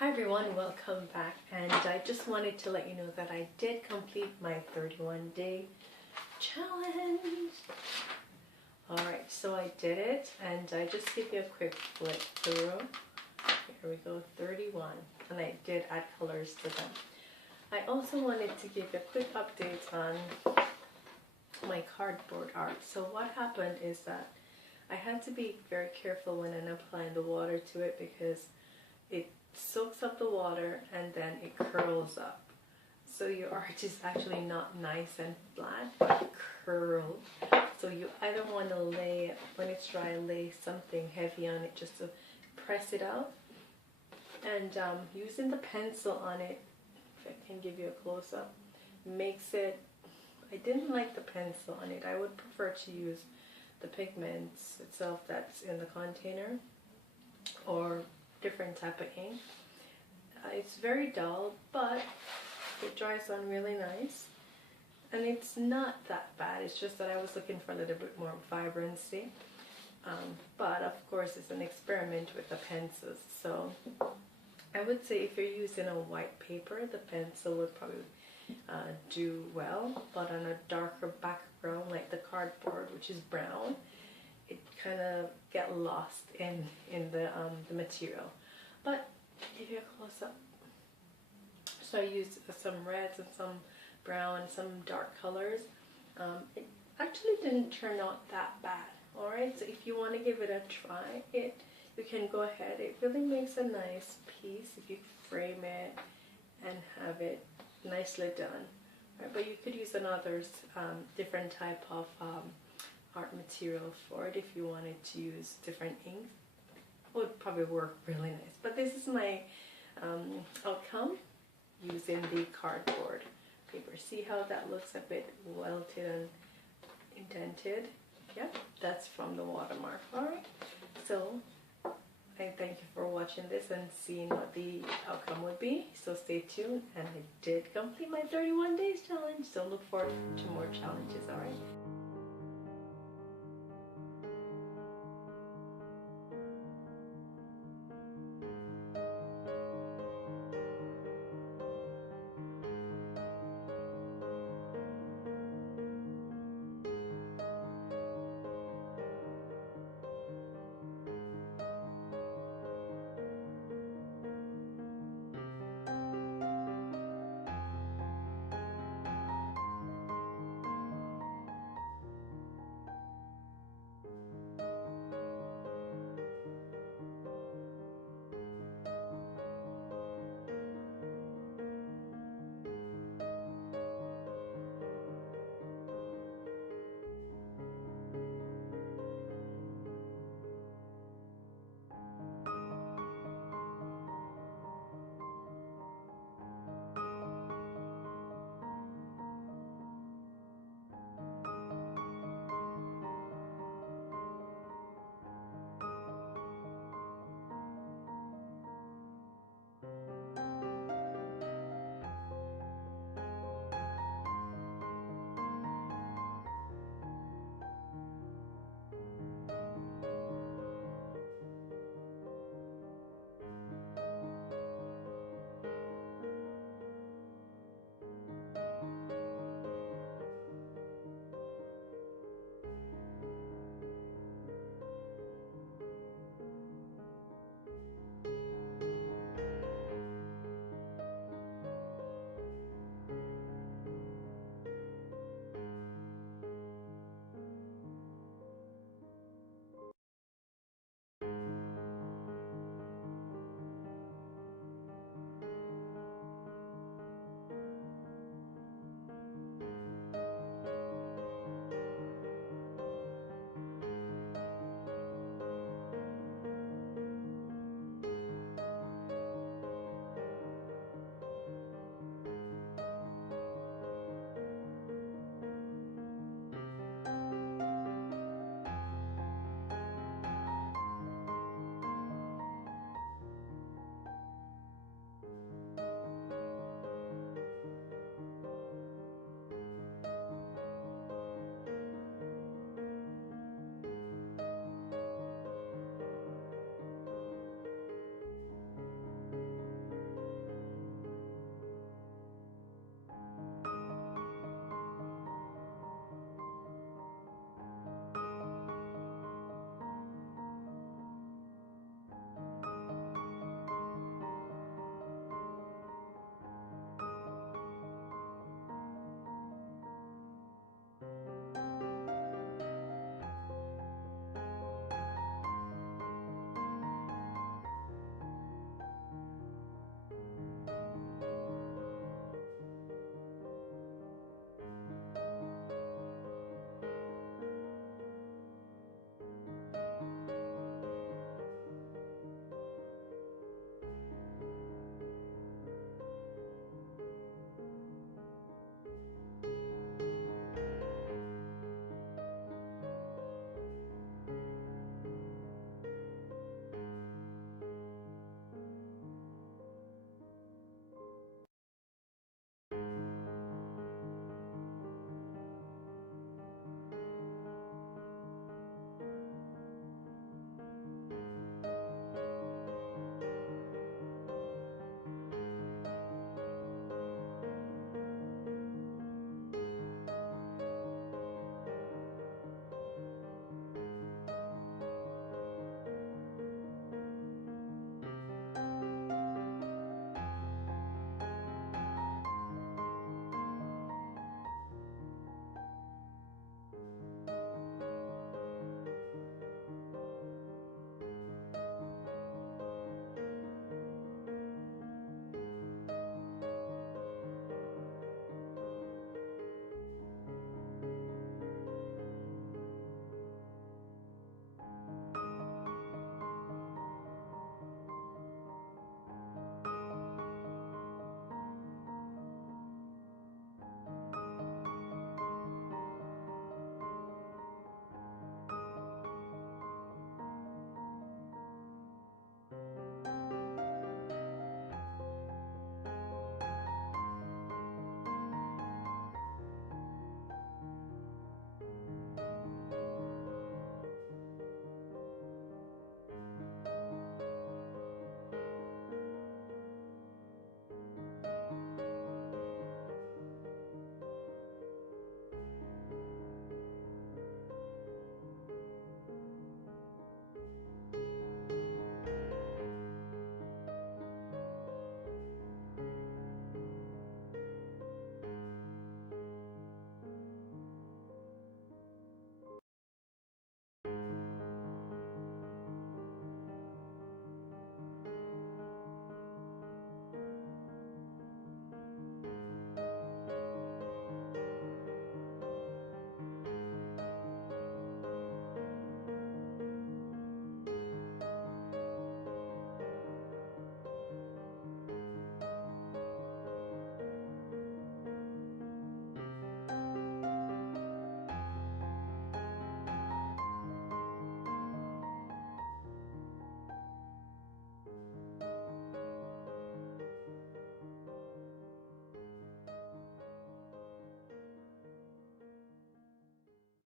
Hi everyone, welcome back, and I just wanted to let you know that I did complete my 31-day challenge. Alright, so I did it, and I just give you a quick flip through. Here we go, 31, and I did add colors to them. I also wanted to give you a quick update on my cardboard art. So what happened is that I had to be very careful when I'm applying the water to it because it soaks up the water and then it curls up. So your art is actually not nice and flat, but curled. So you either want to lay it, when it's dry, lay something heavy on it just to press it out. And using the pencil on it, if I can give you a close-up, makes it, I didn't like the pencil on it. I would prefer to use the pigments itself that's in the container or different type of ink. It's very dull, but it dries on really nice, and it's not that bad. It's just that I was looking for a little bit more vibrancy, but of course it's an experiment with the pencils. So I would say if you're using a white paper, the pencil would probably do well, but on a darker background like the cardboard, which is brown, it kind of get lost in the material. But give you a close-up. So I used some reds and some brown and some dark colors. It actually didn't turn out that bad. Alright, so if you want to give it a try, you can go ahead. It really makes a nice piece if you frame it and have it nicely done. Right, but you could use another different type of art material for it if you wanted to use different ink. Would probably work really nice. But this is my outcome using the cardboard paper. See how that looks a bit welted and indented? Yep, that's from the watermark. Alright, so I thank you for watching this and seeing what the outcome would be. So stay tuned, and I did complete my 31 days challenge, so look forward to more challenges. Alright.